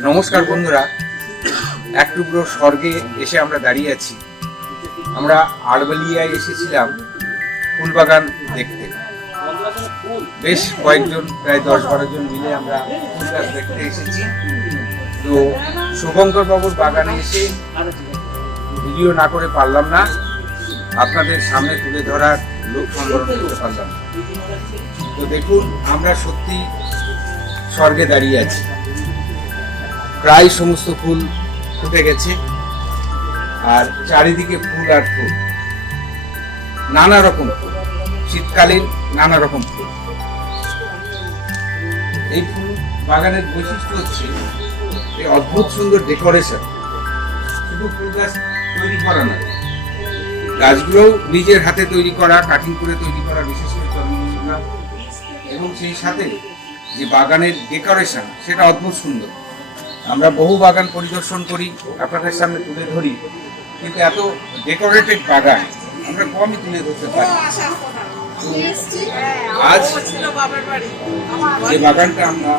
নমস্কার বন্ধুরা। এক টুকরো স্বর্গে এসে আমরা দাঁড়িয়ে আছি। আমরা আড়বালিয়ায় এসেছিলাম ফুলবাগান দেখতে। বেশ কয়েকজন, প্রায় দশ বারো জন মিলে আমরা ফুল গাছ দেখতে এসেছি। তো শুভঙ্কর বাবুর বাগানে এসে ভিডিও না করে পারলাম না। আপনাদের সামনে তুলে ধরার লোক সংবরণ করতে পারলাম। তো দেখুন, আমরা সত্যি স্বর্গে দাঁড়িয়ে আছি। প্রায় সমস্ত ফুল ফুটে গেছে। আর চারিদিকে ফুল আর ফুল। নানা রকম ফুল। শীতকালীন নানা রকম ফুল। এই ফুল বাগানের বৈশিষ্ট্য হচ্ছে এই অদ্ভুত সুন্দর ডেকোরেশন। শুধু ফুল গাছ তৈরি করা নয়। গাছগুলোও নিজের হাতে তৈরি করা, কাটিং করে তৈরি করা বিশেষ করে এবং সেই সাথে যে বাগানের ডেকোরেশন, সেটা অদ্ভুত সুন্দর। আমরা বহু বাগান পরিদর্শন করি, আপনাদের সামনে তুলে ধরি, কিন্তু এত ডেকোরেটেড বাগান আমরা কমই তুলে ধরতে পারি। আজ যে বাগানটা আমরা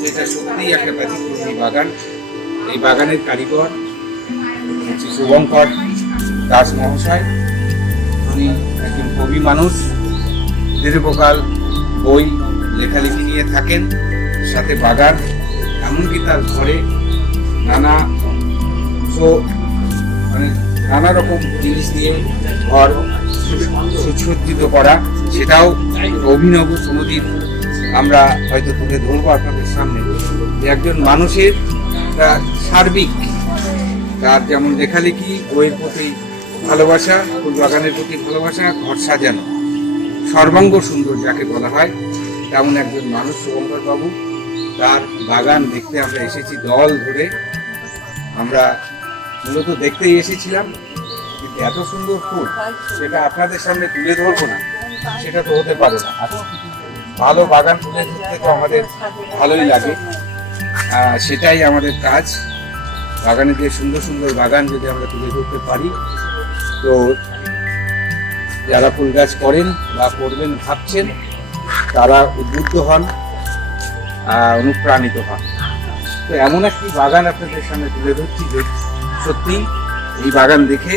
সেটা সত্যিই একটা ব্যতিক্রমী বাগান। এই বাগানের কারিগর হচ্ছে শুভঙ্কর দাস মহাশয়। উনি একজন কবি মানুষ, দীর্ঘকাল বই লেখালেখি নিয়ে থাকেন। সাথে বাগান, এমনকি তার ঘরে নানা শো মানে নানা রকম জিনিস দিয়ে ঘর সুসজ্জিত করা, সেটাও অভিনব কোনোদিন আমরা হয়তো তুলে ধরবো আপনাদের সামনে। একজন মানুষের একটা সার্বিক, তার যেমন লেখালেখি, বইয়ের প্রতি ভালোবাসা, ফুল বাগানের প্রতি ভালোবাসা, ঘর সাজানো। সর্বাঙ্গ সুন্দর যাকে বলা হয়, তেমন একজন মানুষ শুভঙ্কর বাবু তার বাগান দেখতে আমরা এসেছি দল ধরে। আমরা মূলত দেখতেই এসেছিলাম কিন্তু এত সুন্দর ফুল, সেটা আপনাদের সামনে তুলে ধরবো না। সেটা তো হতে পারে না। ভালো বাগান তুলে ধরতে তো আমাদের ভালোই লাগে। সেটাই আমাদের কাজ। বাগানে যে সুন্দর সুন্দর বাগান যদি আমরা তুলে ধরতে পারি, তো যারা ফুল গাছ করেন বা করবেন, ভাবছেন, তারা উদ্বুদ্ধ হন। অনুপ্রাণিত হন। তো এমন একটি বাগান আপনাদের সামনে তুলে ধরছি যে সত্যি এই বাগান দেখে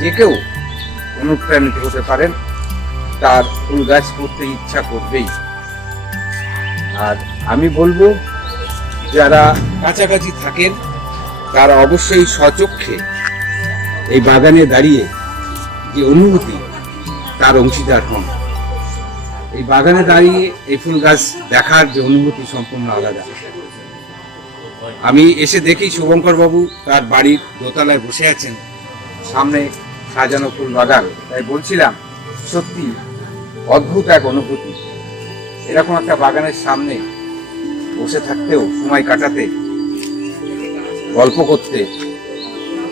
যে কেউ অনুপ্রাণিত হতে পারেন, তার ফুল গাছ করতে ইচ্ছা করবেই। আর আমি বলব, যারা কাছাকাছি থাকেন, তারা অবশ্যই স্বচক্ষে এই বাগানে দাঁড়িয়ে যে অনুভূতি, তার অংশীদার হন। এই বাগানে দাঁড়িয়ে এই ফুল গাছ দেখার যে অনুভূতি সম্পূর্ণ আলাদা। আমি এসে দেখি শুভঙ্কর বাবু তার বাড়ির দোতলায় বসে আছেন, সামনে সাজানো ফুল বাগান। তাই বলছিলাম, সত্যি অদ্ভুত এক অনুভূতি। এরকম একটা বাগানের সামনে বসে থাকতেও, সময় কাটাতে, গল্প করতে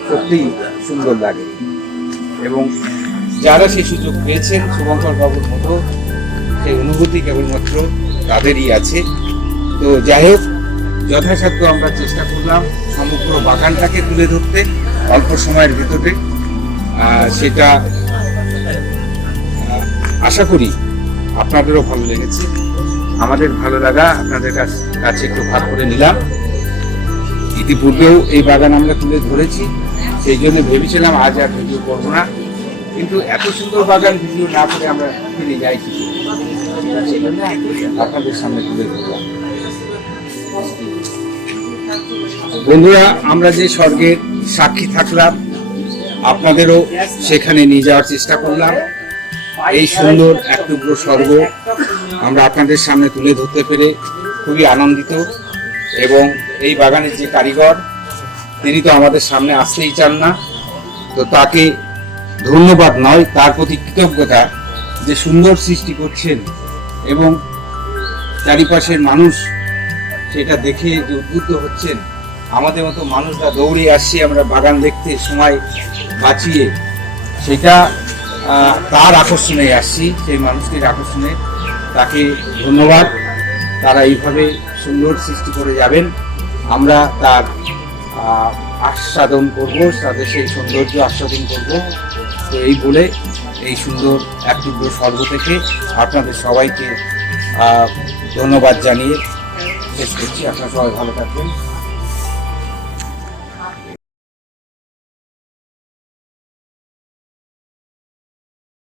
সত্যি সুন্দর লাগে। এবং যারা সেই সুযোগ পেয়েছেন, শুভঙ্কর বাবুর মতো সেই অনুভূতি কেবলমাত্র তাদেরই আছে। তো যাই হোক, যথাসাধ্য আমরা চেষ্টা করলাম সমগ্র বাগানটাকে তুলে ধরতে, অল্প সময়ের ভিতরে। সেটা আশা করি আপনাদেরও ভালো লেগেছে। আমাদের ভালো লাগা আপনাদের কাছ- কাছে একটু ভাগ করে নিলাম। ইতিপূর্বেও এই বাগান আমরা তুলে ধরেছি, সেই জন্য ভেবেছিলাম আজ আর ভিডিও করব না। কিন্তু এত সুন্দর বাগান ভিডিও না করে আমরা ফিরে যাই আপনাদের সামনে তুলে ধরলাম বন্ধুরা, আমরা যে স্বর্গের সাক্ষী থাকলাম, আপনাদেরও সেখানে নিয়ে যাওয়ার চেষ্টা করলাম। এই সুন্দর এক টুকরো স্বর্গ আমরা আপনাদের সামনে তুলে ধরতে পেরে খুবই আনন্দিত এবং এই বাগানের যে কারিগর, তিনি তো আমাদের সামনে আসতেই চান না। তো তাকে ধন্যবাদ নয়, তার প্রতি কৃতজ্ঞতা যে সুন্দর সৃষ্টি করছেন এবং চারিপাশের মানুষ সেটা দেখে যে উদ্বুদ্ধ হচ্ছেন। আমাদের মতো মানুষরা দৌড়ে আসছি, আমরা বাগান দেখতে সময় বাঁচিয়ে। সেটা তার আকর্ষণে আসছি, সেই মানুষটির আকর্ষণে। তাকে ধন্যবাদ, তারা এইভাবে সুন্দর সৃষ্টি করে যাবেন। আমরা তার আস্বাদন করব, তাদের সেই সৌন্দর্য আস্বাদন করব। তো এই বলে এই সুন্দর এক টুকরো স্বর্গ থেকে আপনাদের সবাইকে ধন্যবাদ জানিয়ে শেষ করছি। আপনারা সবাই ভালো থাকবেন।